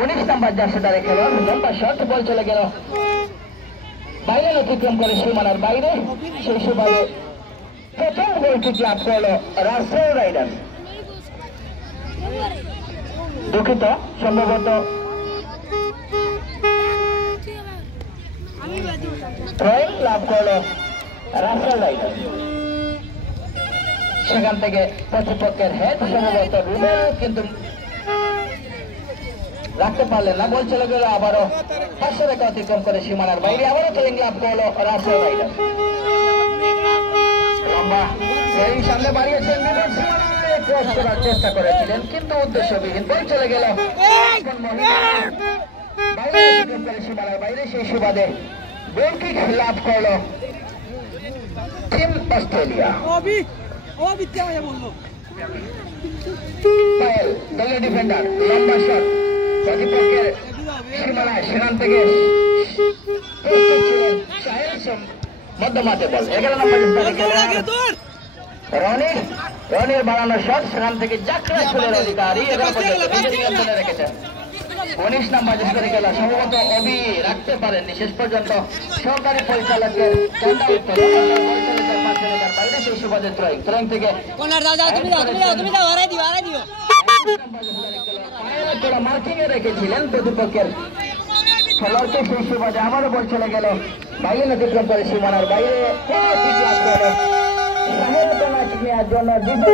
19 নম্বর জার্সিধারী খেলোয়াড় লম্বা শট বল চলে গেল বাইরে অতিক্রম করে সীমানার বাইরে সেই সুবাদে প্রথম গোলটি লাভ করলো রাজশাহী রাইডার্স। দুঃখিত সম্ভবত পয়েন্ট লাভ করলো রাজশাহী রাইডার্স। সেখান থেকে প্রতিপক্ষের হেড সম্ভবত রুবেল কিন্তু রাখতে পারলেন না, বল চলে গেল আবারও পাঁচশো রেখা অতিক্রম করে সীমানার বাইরে আবারও ট্রেনিং লাভ করলো রাজশাহী রাইডার্স। লম্বা ট্রেনিং সামনে বাড়িয়েছেন ক্রস করার চেষ্টা করেছিলেন কিন্তু উদ্দেশ্যবিহীন, বল চলে গেল বাইরে অতিক্রম করে সীমানার বাইরে সেই সুবাদে গোল কিক লাভ করলো টিম অস্ট্রেলিয়া। দলীয় ডিফেন্ডার লম্বা শট প্রতিপক্ষের সীমানায়, সেখান থেকে মধ্যমাঠে বল 11 নম্বর রনির বাড়ানো শট, সেখান থেকে যাত্রা ছুলের অধিকারী নিয়ন্ত্রণে রেখেছেন 19 নম্বর জার্সিধারী খেলা সম্ভবত অবি রাখতে পারেননি শেষ পর্যন্ত সহকারী পরিচালকের বাইরে সেই সুবাদে ত্রয়িং থেকে মার্কিং এ রেখেছিলেন প্রতিপক্ষের খেলোয়াড়কে, সেই সুবাদে আবারও বল চলে গেল বাইরে অতিক্রম করে সীমানার বাইরে নেওয়ার জন্য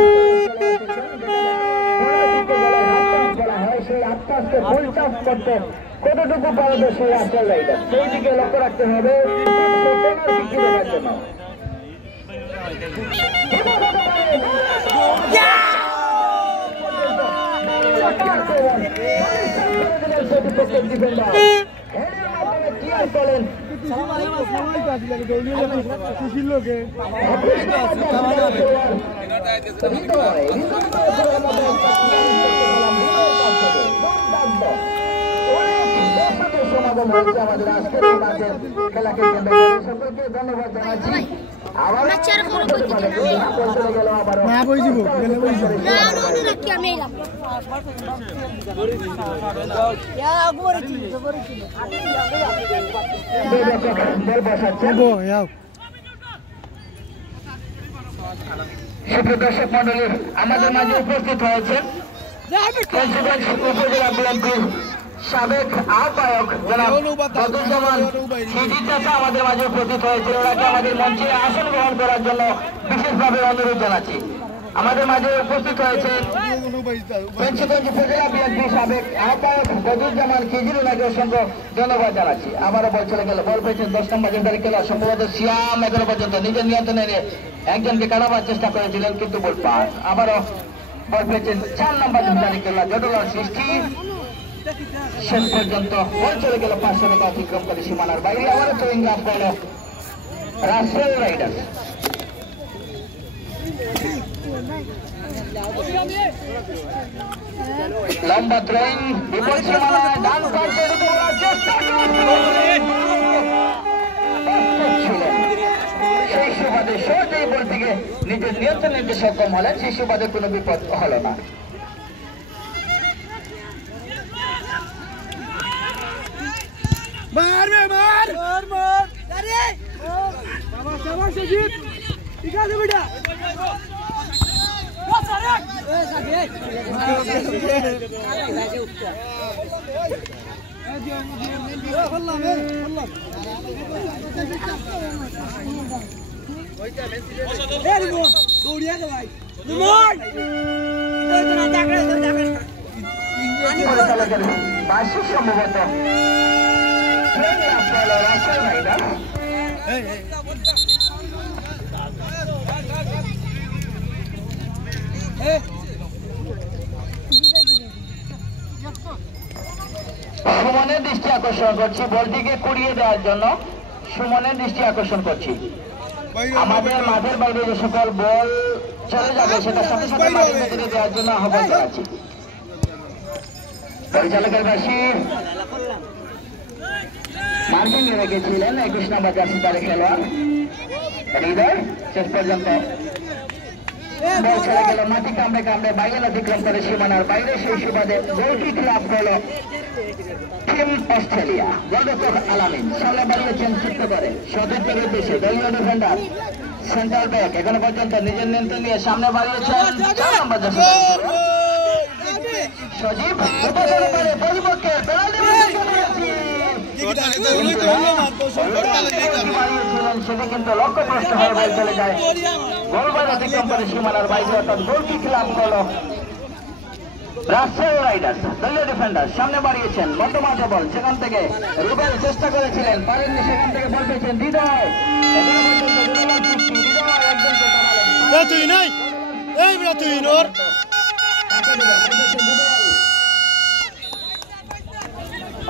সেই আত্মাকে ফুল চাষ করতে কতটুকু পারদর্শী রাজশাহী রাইডার্স সেই দিকে লক্ষ্য রাখতে হবে দেখার জন্য। প্রতিপক্ষের ডিফেন্ডার হেডের মাধ্যমে ক্লিয়ার করেন সমাগম হয়েছে আমাদের আজকের ম্যাচের খেলাকে কেন্দ্র করে। সকলকে ধন্যবাদ জানাচ্ছি। সুপ্রদর্শক মন্ডলী আমাদের মাঝে উপস্থিত হয়েছে উপজেলা বিএনপির সাবেক আহ্বায়ক জনাব বদরুজ্জামান সিদ্দিক চাচা আমাদের মাঝে উপস্থিত হয়েছে। ওনাকে আমাদের মঞ্চে আসন গ্রহণ করার জন্য বিশেষভাবে অনুরোধ জানাচ্ছি। আমাদের মাঝে উপস্থিত হয়েছে পঞ্চগঞ্জ উপজেলা বিএনপির সাবেক আহ্বায়ক বদরুজ্জামান খিজির, ওনাকে অসংখ্য ধন্যবাদ জানাচ্ছি। আবারও বল চলে গেল, বল পেয়েছেন 10 নম্বর জার্সিধারী খেলোয়াড় সম্ভবত সিয়াম এখনো পর্যন্ত নিজের নিয়ন্ত্রণে নিয়ে একজনকে কাটাবার চেষ্টা করেছিলেন কিন্তু বল পাস। আবারও বল পেয়েছেন 4 নম্বর জার্সিধারী খেলোয়াড় জটলার সৃষ্টি, শেষ পর্যন্ত বল চলে গেল 500 রেখা অতিক্রম করে সীমানার বাইরে আবারও ট্রেনিং লাভ করল রাজশাহী রাইডার্স। লম্বা থ্রোয়িং বিপদ সীমানায় ডান প্রান্তে ঢুকে পড়ার চেষ্টা সেই সুবাদে সহজেই বল থেকে নিজের নিয়ন্ত্রণ নিতে সক্ষম হলেন, সেই সুবাদে কোনো বিপদ হলো না। মারবে মার মার মার আরে বাবা শাবাশ সুজিত ঠিক আছে বেটা ও সারে এ সাথে বললাম এ রিমো দৌড়িয়া দে ভাই রিমোট এটা না টাকা বাসি সম্ভবত সুমনের দৃষ্টি আকর্ষণ করছি, বলটিকে কুড়িয়ে দেওয়ার জন্য সুমনের দৃষ্টি আকর্ষণ করছি। আমাদের মাঠের বাইরে যে সকল বল চলে যাবে সেটা সাথে সাথে মাঠের ভেতরে দেওয়ার জন্য আহ্বান জানাচ্ছি। পরিচালকের বাসী মার্কিং রেখেছিলেন 21 নম্বর জার্সিধারী খেলোয়াড় হৃদয়, শেষ পর্যন্ত বল ছেড়ে গেল মাটি কামড়ে কামড়ে বাইরে অতিক্রম করে সীমানার বাইরে, সেই সুবাদে গোলকিক লাভ করলো টিম অস্ট্রেলিয়া। গোলরক্ষক আলামিন সামনে বাড়িয়েছেন যুক্ত করে সতীর্থের উদ্দেশ্যে দলীয় ডিফেন্ডার সেন্ট্রাল ব্যাক এখনো পর্যন্ত নিজের নিয়ন্ত্রণ নিয়ে সামনে বাড়িয়েছেন 4 নম্বর জার্সি সজীব পরিপক্ষের সেটা কিন্তু লক্ষ্যভ্রষ্ট হয়ে বাইরে চলে যায়। গোলবার অতিক্রম করে সীমানার বাইরে, অর্থাৎ গোলকিক লাভ করলো রাজশাহী রাইডার্স। দলীয় ডিফেন্ডার সামনে বাড়িয়েছেন মধ্যমাঠে বল, সেখান থেকে রুবেল চেষ্টা করেছিলেন, পারেননি, সেখান থেকে বল পেয়েছেন হৃদয়। এখনো পর্যন্ত হৃদয় একজনকে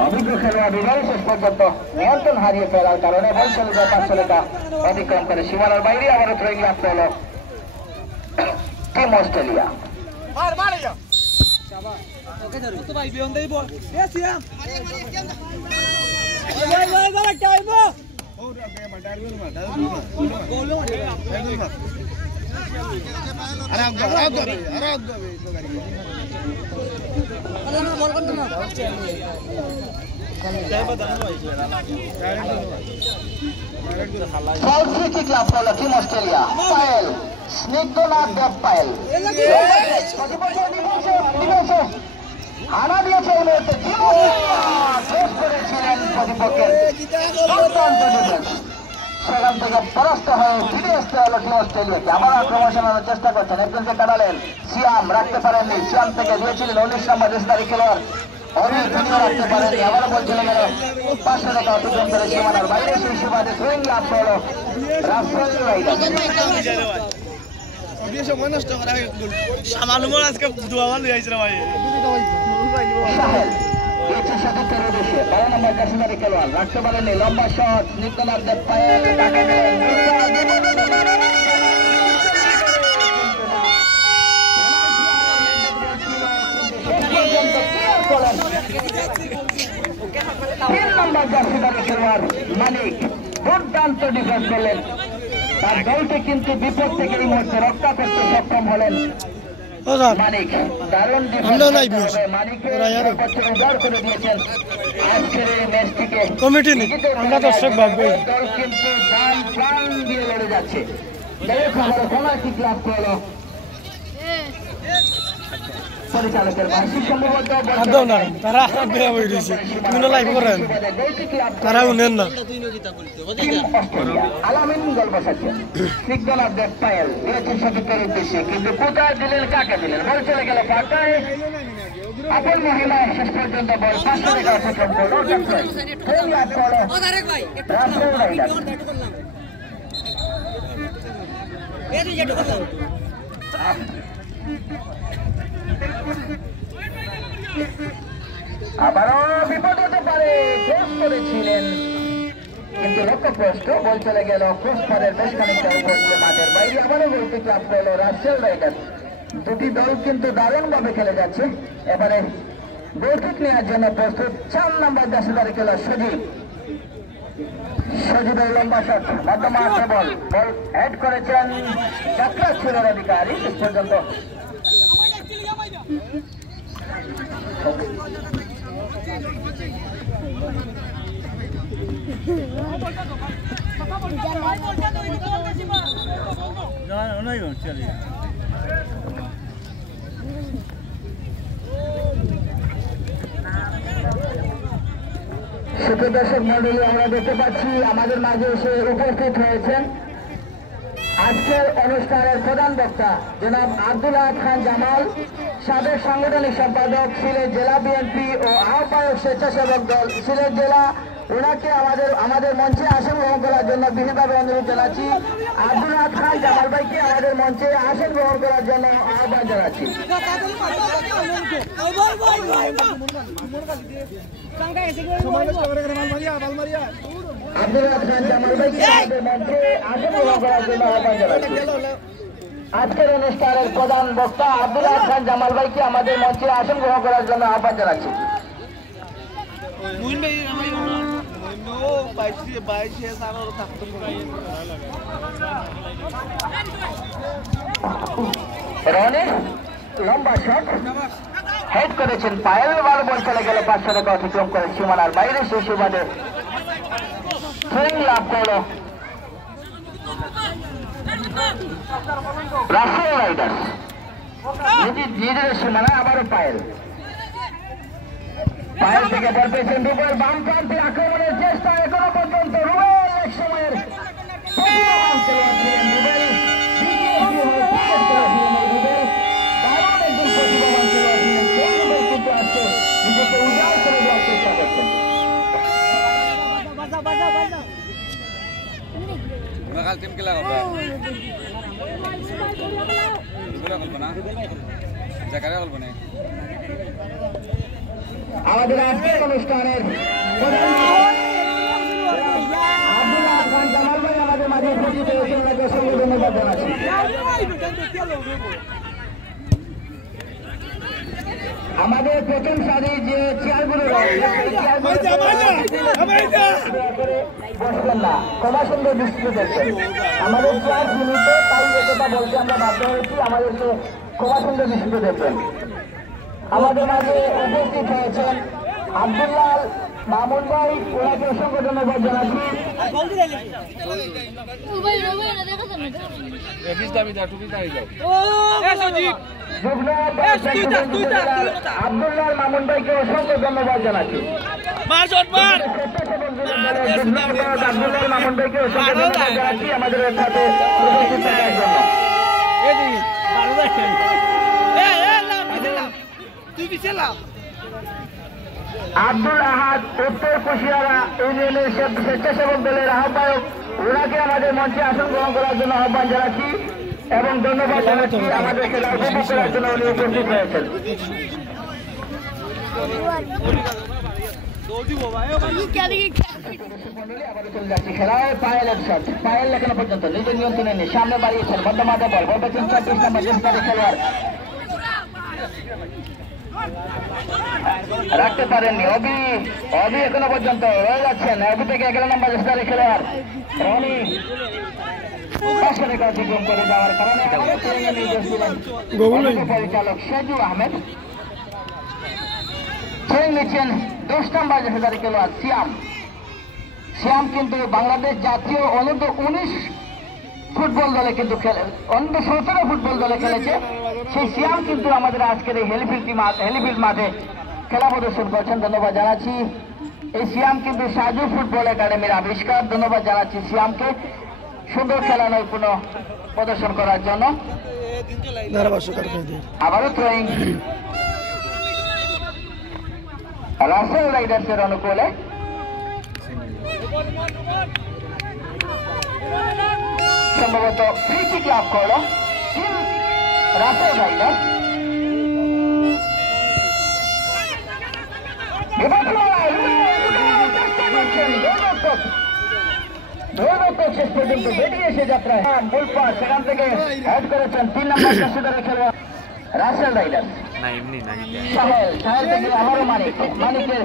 অভিজ্ঞ খেলোয়াড় হৃদয় শেষ পর্যন্ত নিয়ন্ত্রণ হারিয়ে ফেলার কারণে বল চলে যায় 500 লেখা অতিক্রম করে সীমানার বাইরে। আবারও থ্রোয়িং লাভ করলো টিম অস্ট্রেলিয়া। লাভ করলো টিম অস্ট্রেলিয়া। পায়েল স্নিগ্ধনাথ দেব পায়েল হানা দিয়েছে এই মুহূর্তে শেষ করেছিলেন প্রতিপক্ষের, সেখান থেকে পরাস্ত হয়ে ফিরে আসতে হলো টিম অস্ট্রেলিয়াকে। আবার আক্রমণ সামলানোর চেষ্টা করছেন, একজনকে কাটালেন সিয়াম, রাখতে পারেননি, সিয়াম থেকে দিয়েছিলেন 19 নম্বর দেশদারি খেলোয়াড় অনিল, তিনিও রাখতে পারেননি। আবারও বল চলে গেল 500 লেখা অতিক্রম করে সীমানার বাইরে, সেই সুবাদে থ্রোয়িং লাভ করলো রাজশাহী রাইডার্স। খেলোয়াড় রাখতে পারেননি, লম্বা শট স্নিগ্ধনাথ দেব পায়েল মানিক দুর্দান্ত ডিফেন্স করলেন, তার দলকে কিন্তু বিপদ থেকে এই মুহূর্তে রক্ষা করতে সক্ষম হলেন মানিক। দারুণ ডিফেন্স উজাড় করে দিয়েছেন আজকের এই ম্যাচটিকে। দল কিন্তু জান প্রাণ দিয়ে লড়ে যাচ্ছে। কর্নার কিক লাভ করলো পরিচালকের বার্ষিক সম্ভবত আলামিন গোল বসাচ্ছেন। স্নিগ্ধনাথ দেব পায়েল দিয়েছেন সতীর্থের উদ্দেশ্যে, কিন্তু কোথায় দিলেন, কাকে দিলেন, বল চলে গেল ফাঁকায়। আপন মহিলা শেষ পর্যন্ত বল 500 লেখা অতিক্রম করলো আবারও বিপদ হতে পারে, ক্রস করেছিলেন কিন্তু লক্ষ্যভ্রষ্ট, বল চলে গেল ক্রসবারের বেশ খানিকটা উপর দিয়ে মাঠের বাইরে। আবারও গোলকিক লাভ করলো রাজশাহী রাইডার্স। দুটি দল কিন্তু দারুণ ভাবে খেলে যাচ্ছে। এবারে গোলকিক নেওয়ার জন্য প্রস্তুত 4 নম্বর জার্সিধারী খেলোয়াড় সজীব। সজীবের লম্বা শট মধ্যমাঠে বল, বল হেড করেছেন যাত্রা ছিলেন অধিকারী। শেষ পর্যন্ত সুপ্রিয় দর্শক মন্ডলী, আমরা দেখতে পাচ্ছি আমাদের মাঝে এসে উপস্থিত হয়েছেন আজকের অনুষ্ঠানের প্রধান বক্তা জনাব আব্দুল আহাদ খান জামাল, সাবেক সাংগঠনিক সম্পাদক সিলেট জেলা বিএনপি ও আহ্বায়ক স্বেচ্ছাসেবক দল সিলেট জেলা। ওনাকে আমাদের মঞ্চে আসন গ্রহণ করার জন্য বিশেষভাবে অনুরোধ জানাচ্ছি। আব্দুল আহাদ খান জামাল ভাইকে আমাদের মঞ্চে আসন গ্রহণ করার জন্য আহ্বান জানাচ্ছি। আব্দুল আহাদ খান জামাল ভাইকে আমাদের মঞ্চে আসন গ্রহণ করার জন্য আহ্বান জানাচ্ছি। আজকের অনুষ্ঠানের প্রধান বক্তা আব্দুল আহাদ খান জামাল ভাইকে আমাদের মঞ্চে আসন গ্রহণ করার জন্য আহ্বান জানাচ্ছি। রনি লম্বা শট হেড করেছেন পায়েল, বল বল চলে গেল 500 টাকা অতিক্রম করে সীমানার বাইরে। সেই সুবাদে থ্রোয়িং লাভ করলো রাসেল রাইডার্স। নিজেদের সীমানায় আবারও পায়েল থেকে বল পেয়েছেন রুবেল, বাম প্রান্তে আক্রমণের চেষ্টা এখনো পর্যন্ত রুবেল এক সময়ের প্রতিভাবান খেলোয়াড় ছিলেন রুবেল, দারুণ একজন প্রতিভাবান খেলোয়াড় ছিলেন। সেই রুবেল কিন্তু আজকে নিজেকে উজাড় করে দেওয়ার চেষ্টা করছেন। আমাদের আজকের অনুষ্ঠানের আব্দুল্লাহ খান জামাল ভাই আমাদের মাঝে উপস্থিত হয়েছেন, ওনাকে অসংখ্য ধন্যবাদ জানাচ্ছি। আমাদের প্রথম সারির যে চেয়ারগুলো বসবেন না, কমা সুন্দর দৃষ্টিতে দেখবেন। আমাদের চেয়ার সীমিত, তাই কথা বলতে আমরা বাধ্য হয়েছি, আমাদেরকে কমা সুন্দর দৃষ্টিতে দেখবেন। আমাদের মাঝে উপস্থিত হয়েছেন আব্দুল্লাহ মামুন ভাই, ওনাকে অসংখ্য ধন্যবাদ জানাচ্ছি। আব্দুল্লাহ মামুন ভাইকে অসংখ্য ধন্যবাদ জানাচ্ছি। আব্দুল্লাহ মামুন ভাইকে অসংখ্য ধন্যবাদ জানাচ্ছি আমাদের সাথে উপস্থিত থাকার জন্য। আব্দুল আহাদ উত্তর কুশিয়ারা ইউনিয়নের স্বেচ্ছাসেবক দলের আহ্বায়ক, ওনাকে আমাদের মঞ্চে আসন গ্রহণ করার জন্য আহ্বান জানাচ্ছি এবং ধন্যবাদ জানাচ্ছি আমাদের খেলা উপভোগ করার জন্য উনি উপস্থিত হয়েছেন। খেলায় পায়েল শট, পায়েল এখনো পর্যন্ত নিজের নিয়ন্ত্রণে নেই, সামনে বাড়িয়েছেন বর্তমানে বল বলতেছেন 24 নম্বর জেসকারি খেলোয়াড়, রাখতে পারেননি অবি এখনো পর্যন্ত রয়ে যাচ্ছেন। অবি থেকে 11 নম্বর জেসকারি খেলোয়াড় রনি 500 টাকা অতিক্রম করে যাওয়ার কারণে পরিচালক সেজু আহমেদ ছেড়ে নিচ্ছেন 10 নম্বর জেসকারি খেলোয়াড় সিয়াম কিন্তু বাংলাদেশ জাতীয় অনূর্ধ্ব 19 ফুটবল দলে কিন্তু অনূর্ধ্ব 17 ফুটবল দলে খেলেছে। সেই সিয়াম কিন্তু আমাদের আজকের এই হেলিফিল্ড মাঠে খেলা প্রদর্শন করছেন, ধন্যবাদ জানাচ্ছি। এই সিয়াম কিন্তু সাজু ফুটবল একাডেমির আবিষ্কার, ধন্যবাদ জানাচ্ছি সিয়ামকে সুন্দর খেলা নৈপুণ্য প্রদর্শন করার জন্য। আবারও থ্রোয়িং রাসেল রাইডার্সের অনুকূলে, সম্ভবত ফ্রি কিক লাভ করলো রাসেল রাইডার্স। শেষ পর্যন্ত বেরিয়ে এসে যাত্রায় বুলপার সেখান থেকে হেড করেছেন 3 নম্বর পেশাদার খেলোয়াড় রাসেল রাইডার্স। সাহেল থেকে আবারও মানিকের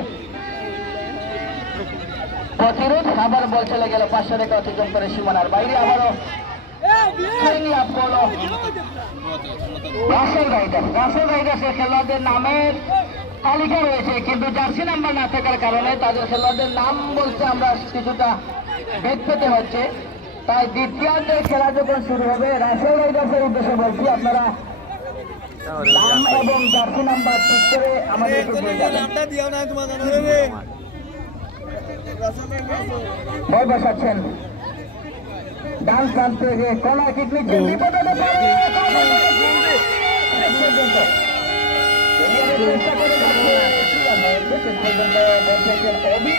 প্রতিরোধ, আবার বল চলে গেল 500 টাকা অতিক্রম করে সীমানার বাইরে, আবারও লাভ করলো রাসেল রাইডার্সের খেলোয়াড়দের নামের তালিকা রয়েছে, কিন্তু জার্সি নাম্বার না থাকার কারণে তাদের খেলোয়াড়দের নাম বলতে আমরা কিছুটা বেগ পেতে হচ্ছে। তাই দ্বিতীয়ার্ধের খেলা যখন শুরু হবে রাসেল রাইডার্সের উদ্দেশ্যে বলছি, আপনারা নাম এবং জার্সি নাম্বার ঠিক করে আমাদের বল বসাচ্ছেন। ডান প্রান্ত থেকে কর্নার কিক নিচ্ছেন, বিপদে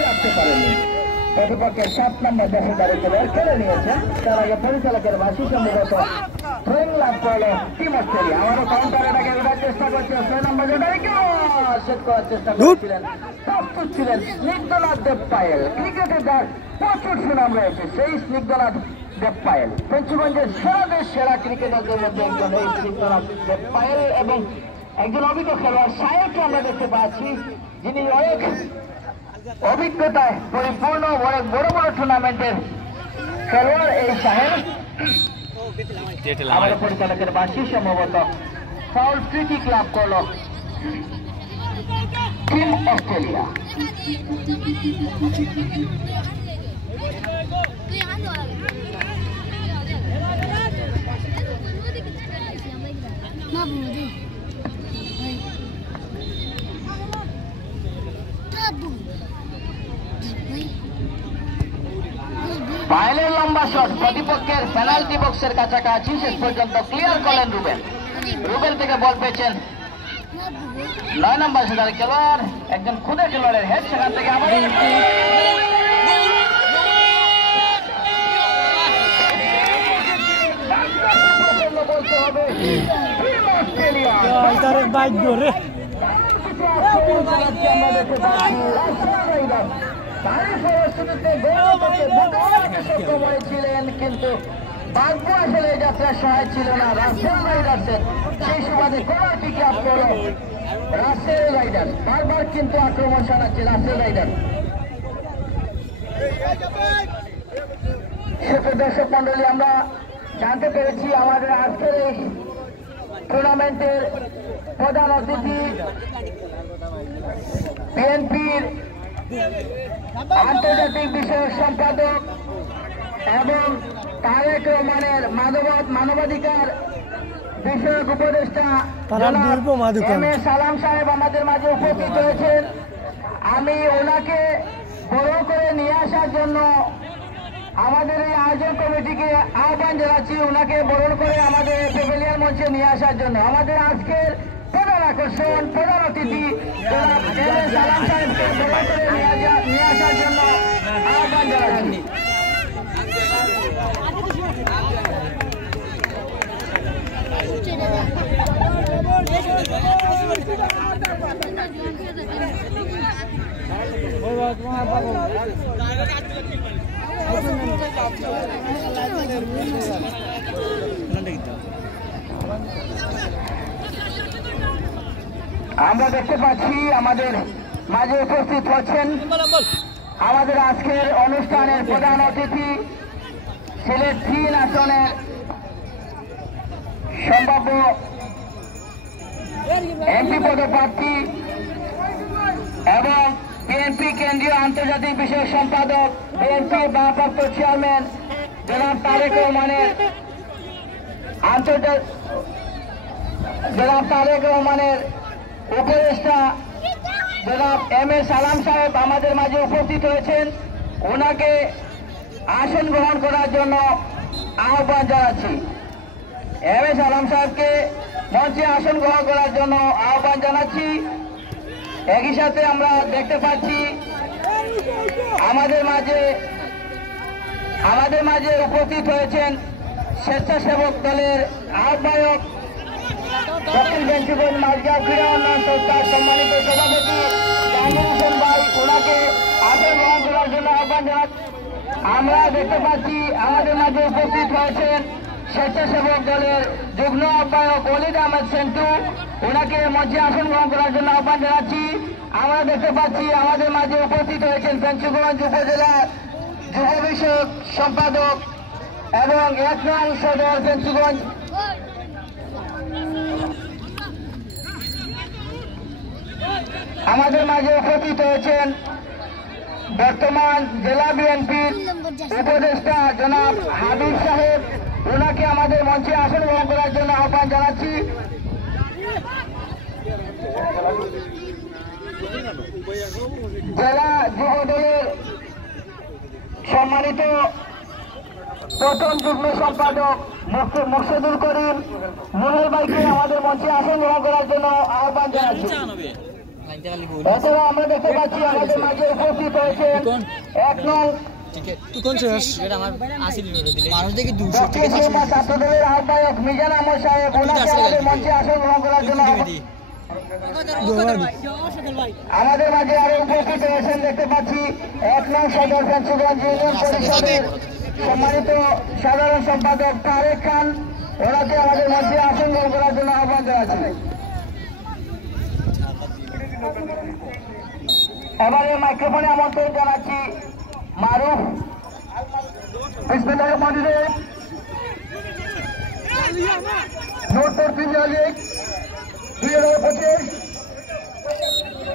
রাখতে পারেননি। প্রতিপক্ষের 7 নম্বর পেশাদার খেলোয়াড় খেলে নিয়েছেন, তার আগে পরিচালকের বাসী সম্ভবত থ্রোয়িং লাভ করলো টিম অস্ট্রেলিয়া। আমারও কাউন্টার এটাকে এবার চেষ্টা করছে 6 নম্বর সেট করার চেষ্টা করছিলেন, প্রস্তুত ছিলেন স্নিগ্ধনাথ দেব পায়েল। ক্রিকেটে যার প্রচুর সুনাম রয়েছে সেই স্নিগ্ধনাথ দেব পায়েল পঞ্চগঞ্জের সেরা ক্রিকেটারদের মধ্যে একজন এই স্নিগ্ধনাথ দেব পায়েল, এবং একজন অভিজ্ঞ খেলোয়াড় সাহেবকে আমরা দেখতে পাচ্ছি, যিনি অনেক অভিজ্ঞতায় পরিপূর্ণ অনেক বড় বড় টুর্নামেন্টের খেলোয়াড় এই সাহেব আমাদের পরিচালকের বার্ষিক সম্ভবত ফাউল ফ্রি কিক লাভ করল টিম অস্ট্রেলিয়া। বাইরের লম্বা শট প্রতিপক্ষের পেনাল্টি বক্সের কাছাকাছি, শেষ পর্যন্ত ক্লিয়ার করলেন রুবেল। রুবেল থেকে বল পেয়েছেন 9 নম্বর সেটার খেলোয়াড়, একজন খুদে খেলোয়াড়ের হেড, সেখান থেকে আবার বলতে হবে অস্ট্রেলিয়া কিন্তু ভাগ্য আসলে যাত্রার সহায় ছিল না রাসেল রাইডার্সের। সেই সুবাদে কর্নার কিক আপ করল রাসেল রাইডার্স। বারবার কিন্তু আক্রমণ শানাচ্ছে রাসেল রাইডার্স। দর্শক মন্ডলী, আমরা জানতে পেরেছি আমাদের আজকের এই টুর্নামেন্টের প্রধান অতিথি বিএনপির আন্তর্জাতিক বিষয়ক সম্পাদক এবং তারেক রহমানের মানবাধিকার বিষয়ক উপদেষ্টা সালাম সাহেব আমাদের মাঝে উপস্থিত হয়েছেন। আমি ওনাকে বড় করে নিয়ে আসার জন্য আমাদের এই আয়োজন কমিটিকে আহ্বান জানাচ্ছি, ওনাকে বরণ করে আমাদের প্যাভিলিয়ন মঞ্চে নিয়ে আসার জন্য। আমাদের আজকের প্রধান আকর্ষণ, প্রধান অতিথি সালাম সাহেবকে বরণ করে নিয়ে আসার জন্য আহ্বান জানাচ্ছি। আমরা দেখতে পাচ্ছি আমাদের মাঝে উপস্থিত হচ্ছেন আমাদের আজকের অনুষ্ঠানের প্রধান অতিথি, সিলেট 3 আসনের সম্ভাব্য এমপি পদপ্রার্থী এবং বিএনপি কেন্দ্রীয় আন্তর্জাতিক বিষয়ক সম্পাদক, বিএনপি ভারপ্রাপ্ত চেয়ারম্যান জনাব তারেক রহমানের উপদেষ্টা জনাব সালাম সাহেব আমাদের মাঝে উপস্থিত হয়েছেন। ওনাকে আসন গ্রহণ করার জন্য আহ্বান জানাচ্ছি। সালাম সাহেবকে মঞ্চে আসন গ্রহণ করার জন্য আহ্বান জানাচ্ছি। একই সাথে আমরা দেখতে পাচ্ছি আমাদের মাঝে উপস্থিত হয়েছেন স্বেচ্ছাসেবক দলের আহ্বায়ক দক্ষিণ বেঞ্চিগঞ্জ মার্জা ক্রীড়া উন্নয়ন সংস্থার সম্মানিত সভাপতি জাহাঙ্গীর হোসেন ভাই, ওনাকে আসন গ্রহণ করার জন্য আহ্বান জানাচ্ছি। আমরা দেখতে পাচ্ছি আমাদের মাঝে উপস্থিত হয়েছেন স্বেচ্ছাসেবক দলের যুগ্ম আহ্বায়ক ওলিদ আহমেদ সেন্টু, ওনাকে মঞ্চে আসন গ্রহণ করার জন্য আহ্বান জানাচ্ছি। আমরা দেখতে পাচ্ছি আমাদের মাঝে উপস্থিত হয়েছেন বেঞ্চিগঞ্জ উপজেলার যুব বিষয়ক সম্পাদক এবং 1 নং সদর বেঞ্চিগঞ্জ আমাদের মাঝে উপস্থিত হয়েছেন বর্তমান জেলা বিএনপির উপদেষ্টা জনাব হাবিব সাহেব, ওনাকে আমাদের মঞ্চে আসন গ্রহণ করার জন্য আহ্বান জানাচ্ছি। জেলা যুব দলের সম্মানিত প্রথম যুগ্ম সম্পাদক মোর্শেদুল করিম মোহেল ভাইকে আমাদের মঞ্চে আসন গ্রহণ করার জন্য আহ্বান জানাচ্ছি। এছাড়া আমরা দেখতে পাচ্ছি আমাদের মাঝে উপস্থিত হয়েছে 1 নং ছাত্রদলের আহ্বায়ক মিজান আহমদ সাহেব, ওনাকে আমাদের মঞ্চে আসন গ্রহণ করার জন্য আমাদের মাঝে আরো উপস্থিত হয়েছেন দেখতে পাচ্ছি 1 নং সদর বেঞ্চিগঞ্জ ইউনিয়ন পরিষদের সম্মানিত সাধারণ সম্পাদক তারেক খান, ওনাকে আমাদের মঞ্চে আসন গ্রহণ করার জন্য আহ্বান জানাচ্ছি। এবারে মাইক্রোফোনে আমন্ত্রণ জানাচ্ছি মারুফ বিসমিল্লাহির রহমানির রহিম নোটপুর প্রিমিয়ার লিগ 2025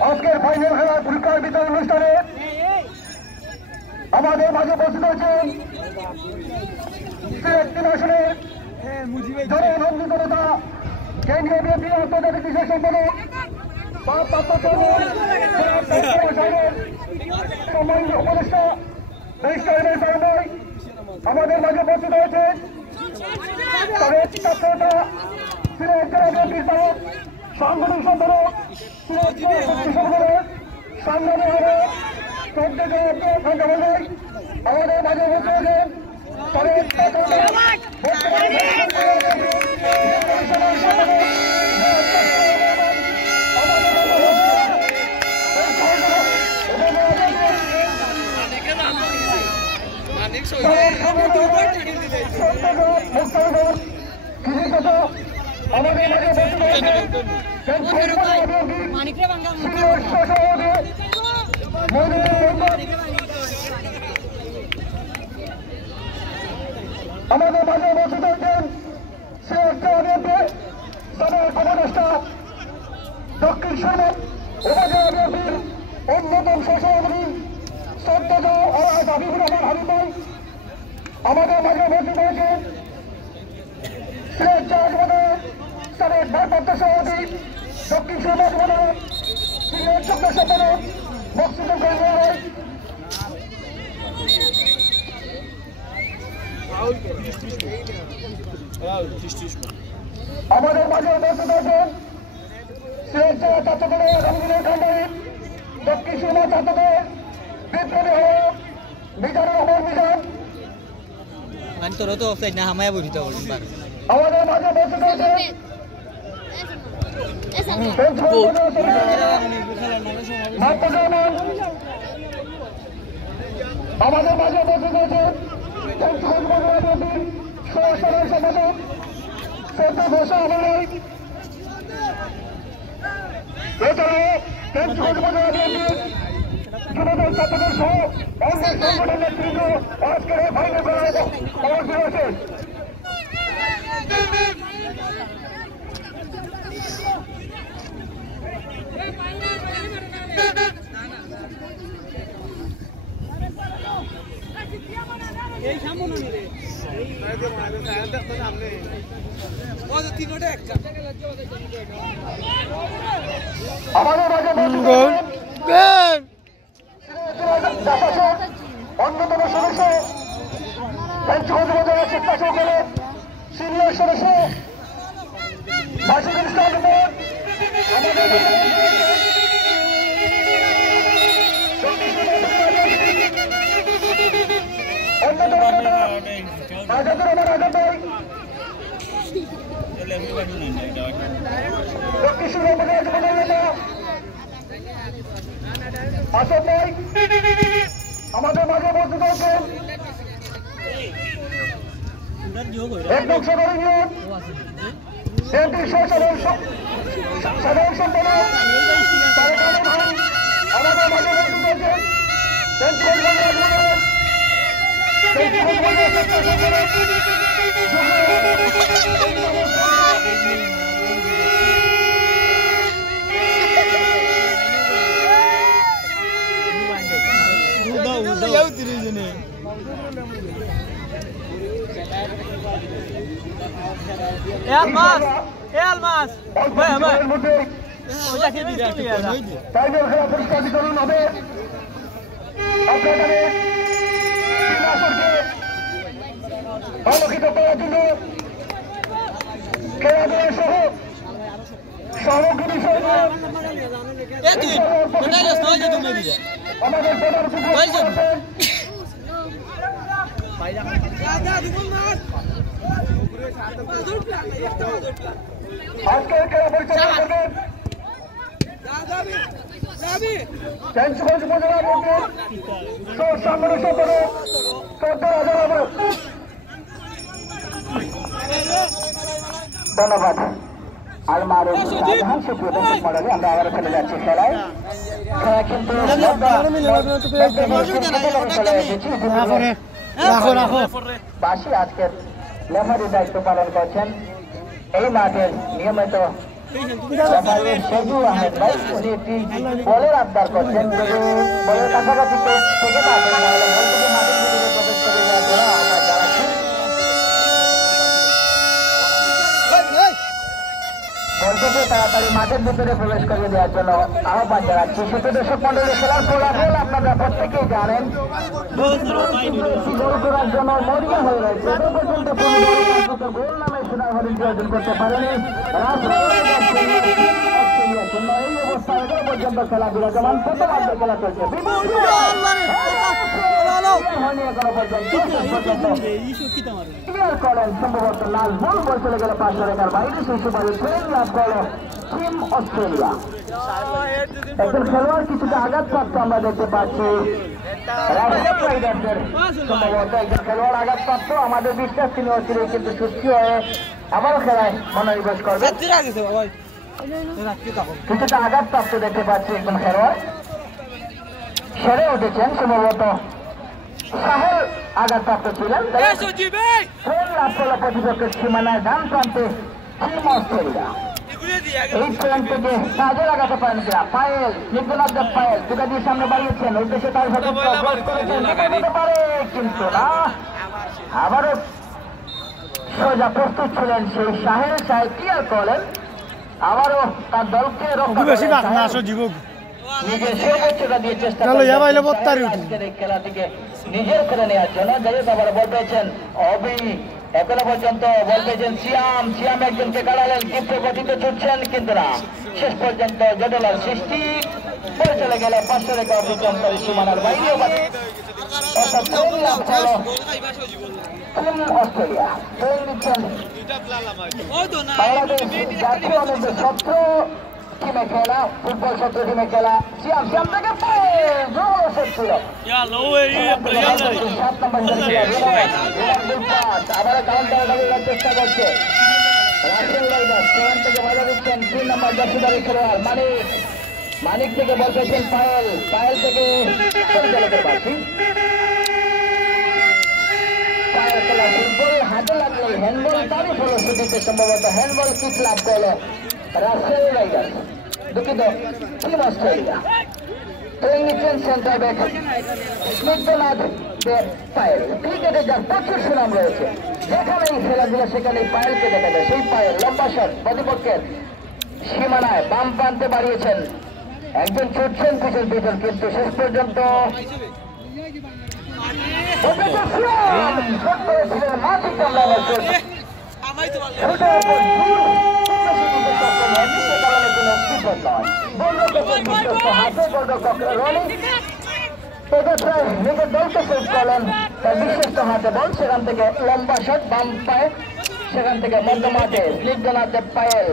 আজকের ফাইনাল খেলার পুরস্কার বিতরণ অনুষ্ঠানে আমাদের মাঝে উপস্থিত হয়েছেন সিলেট 3 আসনের জননন্দিত নেতা কেন্দ্রীয় বিএনপির আন্তর্জাতিক বিষয় সম্পাদক উপদেষ্টা আমাদের মাঝে উপস্থিত হয়েছেন তাদের ছাত্রতা সিলেট জেলা বিএনপির সাংগঠনিক সম্পাদক সিলেট সংগ্রামী হবে আমাদের মাঝে উপস্থিত হয়েছেন তাদের আমাদের মাঝে উপস্থিত হয়েছেন তাদের উপদেষ্টা দক্ষিণ সুরমা উপজেলা বিএনপির অন্যতম সহসভাপতি শ্রদ্ধেয় আলহাজ হাবিবুর রহমান হাবিব ভাই আমাদের মাঝে উপস্থিত হয়েছেন সিলেট জেলা যুবদলের সিলেট ভারপ্রাপ্ত সভাপতি দক্ষিণ সুরমা যুবদল সিলেট যুগ্ম সম্পাদক মকসুদুল করিম ভাই আমাদের মাঝে উপস্থিত হয়েছেন সিলেট জেলা ছাত্রদলের রমজানের খান্ডারি দক্ষিণ সুরমা ছাত্রদলের বিপ্লবী আহ্বায়ক মিজানুর রহমান মিজান আমাদের মাঝে উপস্থিত হয়েছেন আমাদের মাঝে উপস্থিত হয়েছেন সহসাধারণ সম্পাদক সত্য ঘোষা আমাদের এছাড়াও যুবদল ছাত্রদের সহ অন্য সংগঠনের নেতৃত্ব আজকের এই ফাইনাল করার অবস্থিত আছেন এই সামনে রে সামনে ও তিনটা একটা আমাদের মাঝে অন্যতম সদস্য পঞ্চগঞ্জ উপজেলা শিক্ষা সহকারে সিনিয়র সদস্য মাসুদুল ইসলাম অন্যতম আজাদুর রহমান আজাদ ভাই দক্ষিণ সুরমা উপজেলা যুবদল নেতা আসফ ভাই আমাদের মাঝে উপস্থিত হয়েছেন এক নং সদর ইউনিয়ন বিএনপির সাধারণ সম্পাদক তারেক আলী ভাই আমাদের মাঝে উপস্থিত হয়েছেন পুরস্কার বিতরণ হবে আপনাদের আলোকিত করার জন্য খেলাধুলা সহ সমগ্র বিষয় আমাদের প্রধান আজকের খেলা পরিচালনা করবেন পঞ্চগঞ্জ উপজেলা বিএনপির সাংগঠনিক সম্পাদক ধন্যবাদ। আলমারুফ শাহজাহান সুপ্রিয় দর্শক মণ্ডলী আমরা আবার চলে যাচ্ছি খেলায় খেলা কিন্তু বাসী আজকের লেফারির দায়িত্ব পালন করছেন এই মাঠের নিয়মিত সেজু আহমেদ ভাই উনি একটি বলের আবদার করছেন যদি বলের কাছাকাছি থেকে থাকেন তাহলে বল থেকে মাঠের ভিতরে প্রবেশ করে যাওয়ার জন্য আমরা জানাচ্ছি বলকে তাড়াতাড়ি মাঠের ভিতরে প্রবেশ করে দেওয়ার জন্য আহ্বান জানাচ্ছি সুপ্রিয় দর্শক মণ্ডলী খেলার ফলাফল আপনারা প্রত্যেকেই জানেন গোল করার জন্য মরিয়া হয়ে রয়েছে এ পর্যন্ত কোনো গোল নামে সোনারহরিণ অর্জন করতে পারেনি এই অবস্থায় এখনো পর্যন্ত খেলা বিরাজমান প্রথমার্ধের খেলা চলছে সম্ভবত লাল বল বল চলে গেল 500 রেখার বাইরে সেই সুপারে ট্রেন লাভ করলো টিম অস্ট্রেলিয়া একজন খেলোয়াড় কিছুটা আঘাতপ্রাপ্ত আমরা দেখতে পাচ্ছি সম্ভবত একজন খেলোয়াড় আঘাতপ্রাপ্ত আমাদের বিশ্বাস তিনি অচিরেই কিন্তু সুস্থ হয়ে আবারও খেলায় মনোনিবেশ করবে কিছুটা আঘাতপ্রাপ্ত দেখতে পাচ্ছি একজন খেলোয়াড় সেরে উঠেছেন সম্ভবত সাহেল আঘাতপ্রাপ্ত ছিলেন ট্রেন লাভ করলো প্রতিপক্ষের সীমানায় ডান প্রান্তে টিম অস্ট্রেলিয়া এই ট্রেন থেকে কাজে লাগাতে পারেন কিনা পায়েল নির্জনাথ দেব পায়েল দুটা দিয়ে সামনে বাড়িয়েছেন উদ্দেশ্যে তার সাথে পারে কিন্তু না আবারও সোজা প্রস্তুত ছিলেন সেই সাহেল সাহেব ক্লিয়ার করলেন আবারও তার দলকে নিজের সর্বোচ্চটা দিয়ে চেষ্টা খেলা থেকে নিজের করে নেওয়ার জন্য যাই হোক আবার বল পেয়েছেন অবি এখনো পর্যন্ত বল পেয়েছেন সিয়াম একজনকে কাড়ালেন তীব্র গতিতে ছুটছেন কিন্তু না শেষ পর্যন্ত জটলার সৃষ্টি পরে চলে গেল 500 রেখা অতিক্রম করে সীমানার বাইরে অর্থাৎ অস্ট্রেলিয়া বাংলাদেশ জাতীয় অলিম্পিক 17 টিমে খেলা ফুটবল 17 টিমে খেলা সিয়াম থেকে ছিল 7 নম্বর আবার কাউন্টার চেষ্টা করছে সেখান থেকে বাধা দিচ্ছেন 3 নম্বর জার্সিধারী খেলোয়াড় মানিক থেকে বল পেয়েছেন পায়েল থেকে পরিচালকের বাসী পায়েল খেলা ফুটবল হাতে লাগলে হ্যান্ডবল তারই ফলশ্রুতিতে সম্ভবত হ্যান্ডবল কিক লাভ করলো রাজশাহী রাইডার্স দুঃখিত টিম অস্ট্রেলিয়া ট্রেন নিচ্ছেন সেন্টার ব্যাক স্নিগ্ধনাথ পায়েল ক্রিকেটে যার প্রচুর সুনাম রয়েছে যেখানেই খেলাধুলা সেখানেই পায়েলকে দেখা যায় সেই পায়েল লম্বা শট প্রতিপক্ষের সীমানায় বাম প্রান্তে বাড়িয়েছেন একজন ছুটছেন পিছন কিন্তু শেষ পর্যন্ত মাটি কামড়ানোর জন্য নিজের দলকে শেষ করলেন তার বিশ্বস্ত হাতে বল সেখান থেকে লম্বা শট বাম পায়ে সেখান থেকে মধ্য মাঠে স্নিগ্ধনাথ দেব পায়েল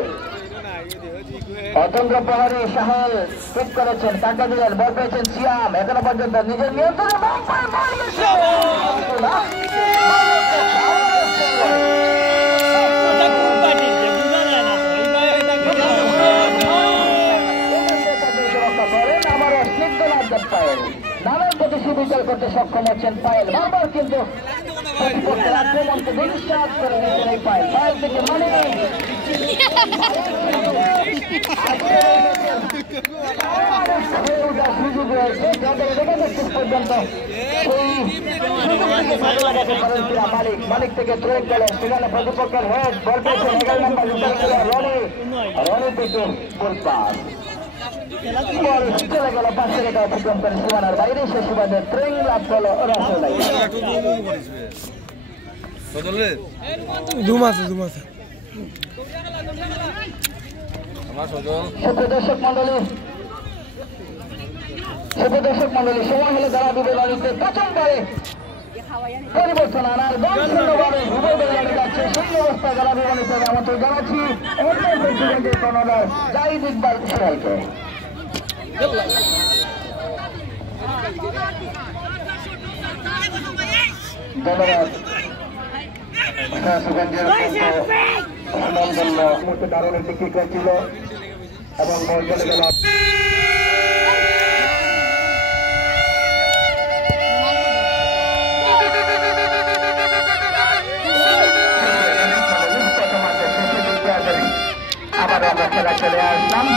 অতন্ত্র প্রহরী সাহেল ঠিক করেছেন কাটা দিলেন বল পেয়েছেন সিয়াম এখনো পর্যন্ত নিজের নিয়ন্ত্রণে বাম পায়ে মারিয়েছে নানান প্রতিশি বিচার করতে সক্ষম হচ্ছেন পায়েল বারবার কিন্তু প্রতিপক্ষের আক্রমণকে দুঃসাহস করে নিয়েছেন এই পায়েল থেকে মানে সুযোগ রয়েছে যাদের দেখা যাচ্ছে পর্যন্ত সেই সুযোগটিকে ভালো লাগাতে পারেন কিনা মালিক থেকে থ্রোইং গেলেন সেখানে প্রতিপক্ষের হেড বল পেয়েছেন 11 নম্বর রনি থেকে গোল পাস চলে গেল 500 রেখা অতিক্রম করে সীমানার বাইরে সে সুবাদে ট্রেন লাভ করলো রাজশাহী দর্শক মন্ডলী সময় হলে যারা বিবেচনাতে প্রথমবারে পরিবর্তন আনার গণশূন্যভাবে উভয় যাচ্ছে সেই অবস্থায় যারা বিমানিতে আমন্ত্রণ জানাচ্ছি প্রেসিডেন্টের কর্ণধার জাহিদ ইকবাল ইসরায়েলকে ধন্যবাদ দারুণ একটি ক্রিকেট ছিল এবং বল চলে গেল আবার আমরা খেলা চলে আসলাম।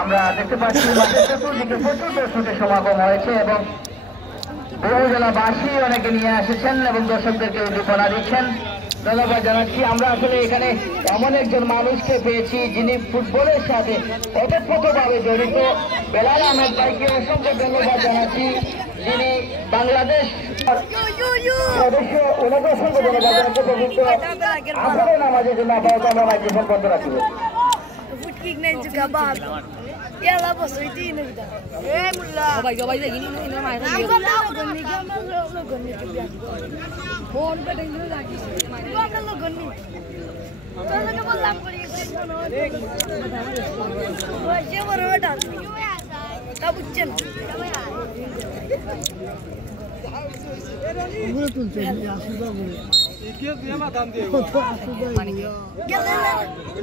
আমরা দেখতে পাচ্ছি চতুর্দিকে প্রচুর দর্শকের সমাগম হয়েছে এবং বহুজনাবাসী অনেকে নিয়ে এসেছেন এবং দর্শকদেরকে উদ্দীপনা দিচ্ছেন। ধন্যবাদ জানাচ্ছি। আমরা আসলে এখানে এমন একজন মানুষকে পেয়েছি যিনি ফুটবলের সাথে ওতপ্রোতভাবে জড়িত। বেলাল আহমেদ ভাইকে অসংখ্য ধন্যবাদ জানাচ্ছি, যিনি বাংলাদেশ সদস্য। ওনাকে অসংখ্য ধন্যবাদ জানাচ্ছি। পবিত্র আসরের নামাজের জন্য আপাতত আমরা মাইক্রোফোন বন্ধ রাখবো। Ela passou e tinha vida. Eh, mulher. Vai lagi ni ni mai. Aku tahu goni ke biar. Phone pe deng lagi. Aku tahu goni. Kalau ke bolam kali no. Wah, je baru dah. Kabucen. Guru tu jadi asuda guru. Ikut dia mah dam dia. Manik.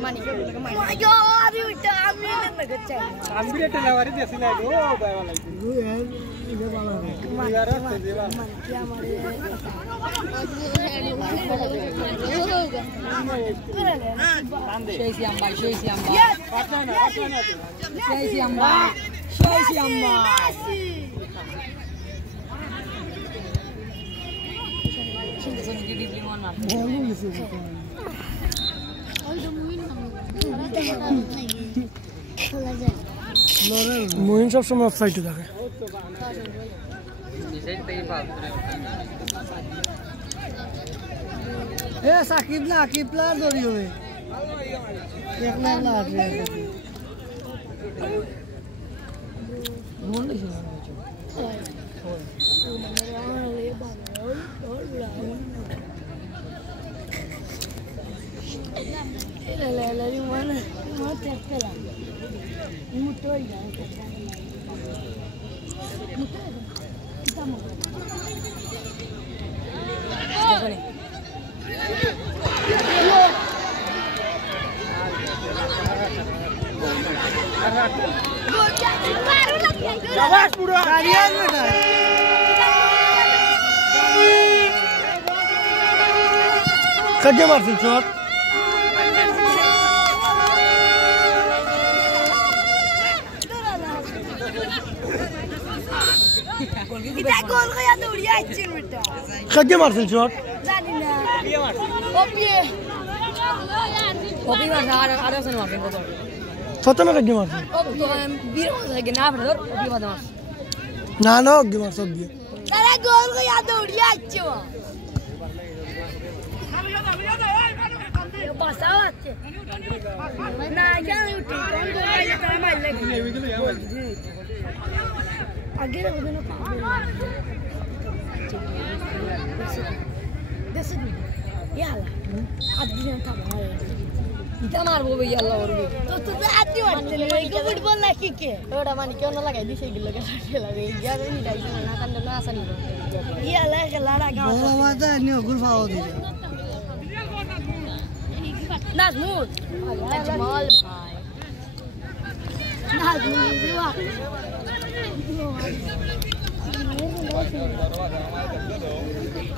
Manik. Ayo, aduh, ambil nak cakap. Ambil itu lawari dia sini aja. Oh, bawa lagi. Ini bawa lagi. Biar apa dia? Manikya mari. Shay siamba. Mohin সবসময় অফসাইডে থাকে। সাকিব না আকিবলা দৌড়ি হবে এক লাখ না La limana, no te espera. Mucho ya. Estamos. शाबाश पूरा तालियां बेटा कगे मारते shot Kita gol kayak tuh dia aja betul. कगे मारते shot Jadi na. Kopi mana ada sana makan betul. Fatema कगे मारते Oh betul. Biru lagi na betul. Kopi mana mas? ना ना कगे मार सब दिया Kita gol kayak tuh dia aja. Pasawat. Nah, jangan uti. Kau gol kayak sama lagi. Agak lagi na pa. Desin. Yalla. Addi na ta bhai. Ita marbo bhai yalla aur bhi. To addi batte le. Football la kike. Oda mani kyo na lagai di sei gilla ka khela be. Ya ni dai na kan na asani. Yalla khala ga. बोला माता नहीं गुल्फा हो दी Nazmud. Najmal bhai. Nazmud jiwa.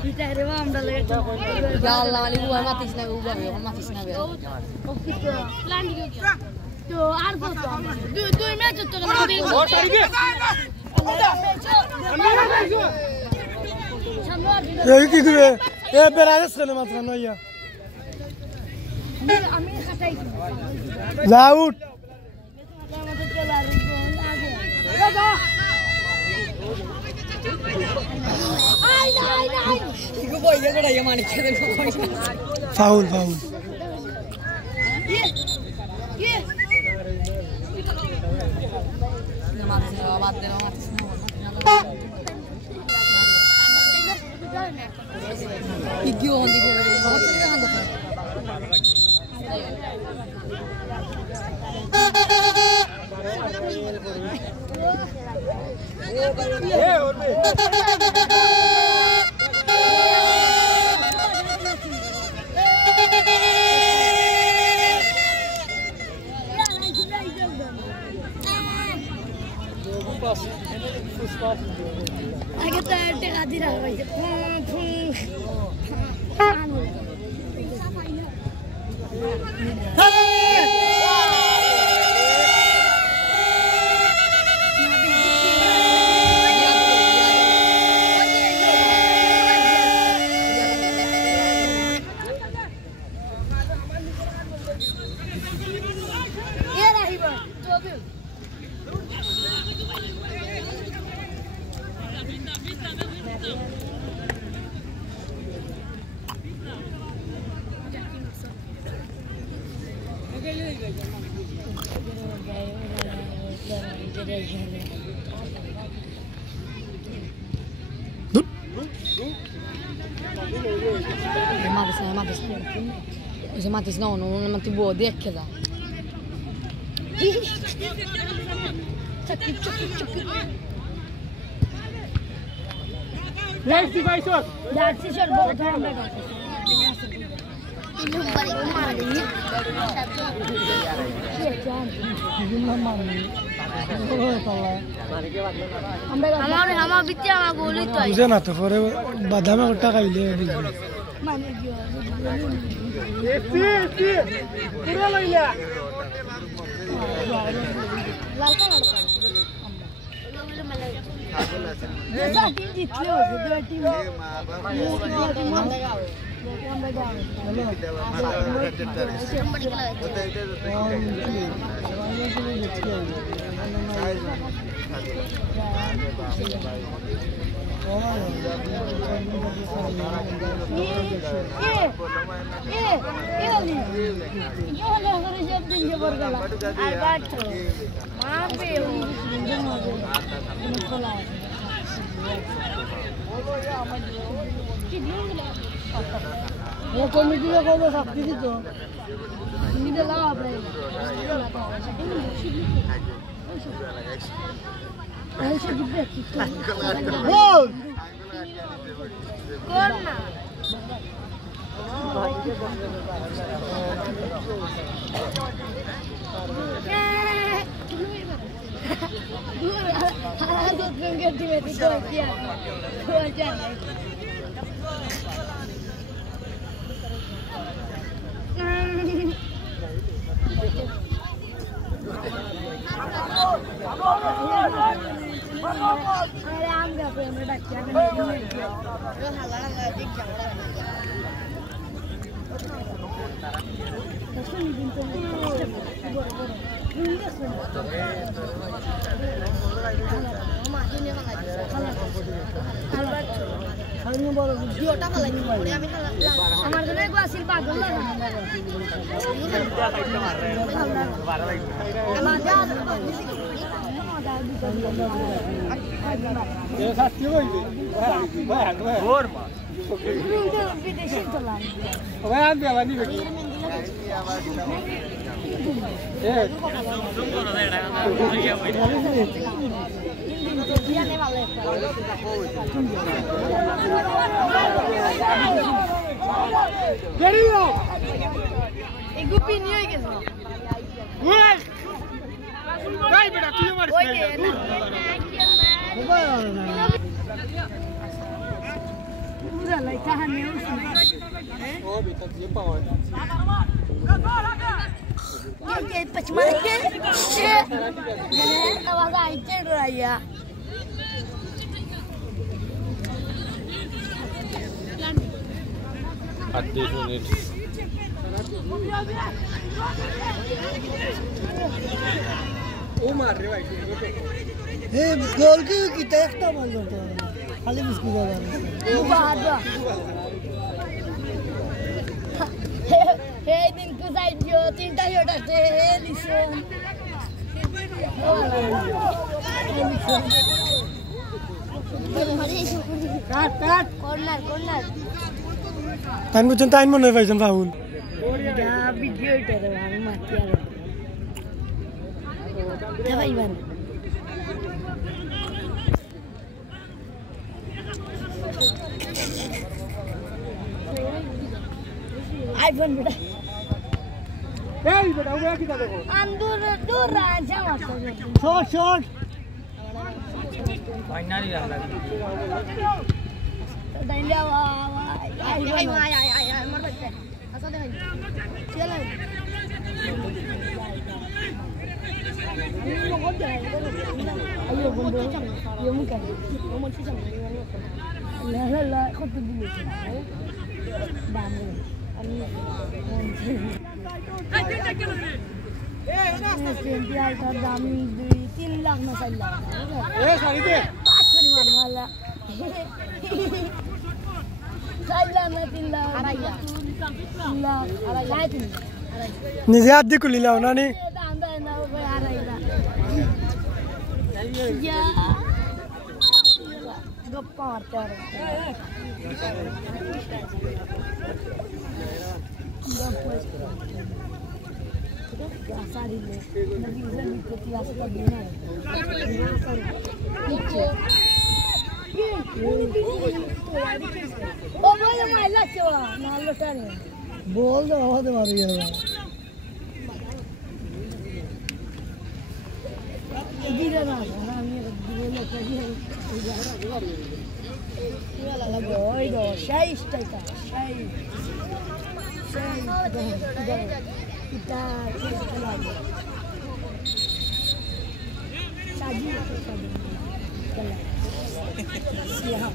Kita rewa amda lagi. Ya Allah, wali gua mati sih naga gua, mati sih naga. Plan di gua. Tuh, argo tuh. Tuh match tuh kan. Oh, sorry ke? ये की करे ये barrage से मत करना या Amin khatai. Lout foul foul Igio hondi pe bahut se kahan da আগে তো টাকা দিরা হইছে Matis no, non ti può dire che da. Let's see shot. That's shot बहुत है मेरा. इल्लू पर एक मार देंगे. हमारे बीते हमारे गोली तो मुझे ना तो फरे बादाम में उठा खाई ले माने गया पूरा ले लिया लालका जैसा टीम जीती हो दो टीम वो कमिटी को बोलो शक्ति दी तो ini dah lah apa ni? Ayo kita kita. Gol! Corner. Harus tunggu di meja tu dia. Dua jam. আমার জন্য একবার আসিল পাগল লাগা ये साथी होइले भाई गोरमा विदेशी चला ओए आन दे वाली बेटी ए जुम करो देड़ा ये भाई जाने वाले गरीयो एक गुप्पी नहीं है कैसे ओए काय बेटा तू मार पूरा लाइका है नहीं ओ भी तक ये पावर ये पचमा के आवाज आई चल रही है ओ मार रे भाई ए गोल की टेक्स्ट बोल दो खाली मुस्कुरा रहा है बाहर हे दिन को साइड जो तीनटा छोटा से लिसन काट कॉर्नर तान बुचन तान मन भाई जन फाउल या वीडियो इटर है मातिया है भाई बन आईफोन बेटा ए बेटा वो क्या देखो अंदर दूर राजा मत शॉट ফাইনালি রাখা দাইলে আই মার বাচ্চা আসা দেখাই চলে ini mau aja ayo bombo ya mungkin mau sih sama lah kok tuh dulu bangun ini ada dalam 3 lakh masalah sorry deh pas nih malah saya में 3 लाख নিজে হাত দিয়ে খুলি লাও না নি Ya, gappa martar. Asari le, nabi udah ikut kelas kedua. Oh, boleh main lah coba, malu kan? boleh awak deh mari ya Gila lah, orang ni gila tadi. Gila lah, boy, do, shay stayta, shay. Kita lagi. Saji. Siap.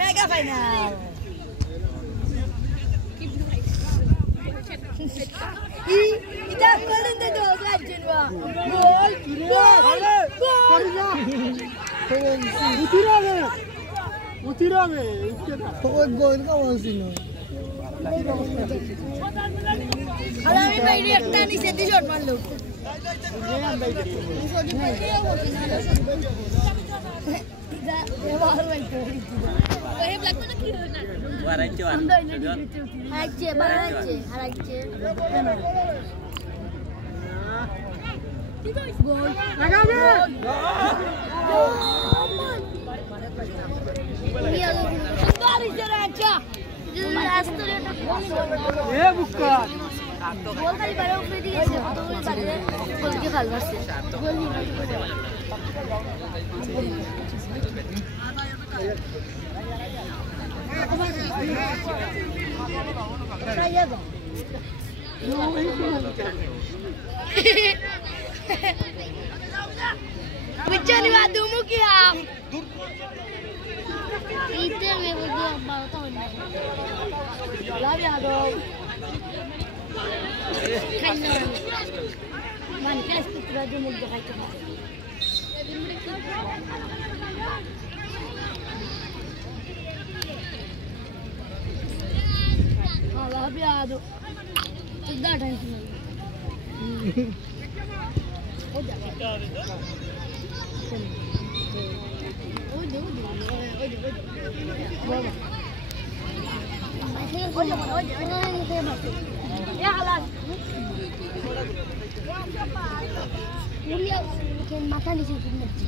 Mega final. Ida golin de dos Argentina. Gol. Utirame. Kok gol ka wasino. Ala mi bayri ekta ni seti shot marlo. Ida evar baito. Ohe black na ki hona. Warachuan. Haracche, haracche. Gol. Lagabe. Dia dari jeraca. Buka. Gol kali baru free দিয়েছে তো ওই বাদে গল দিয়ে খাল মারছে গল নি Bicara wadu mukiam. Itu yang berdua baru tahun. Lagi ada. Kanan. Mana kita tu muda kaita. Lagi ada. Tidak ada yang sini. Ya halal. Dia mungkin makan di sini nanti.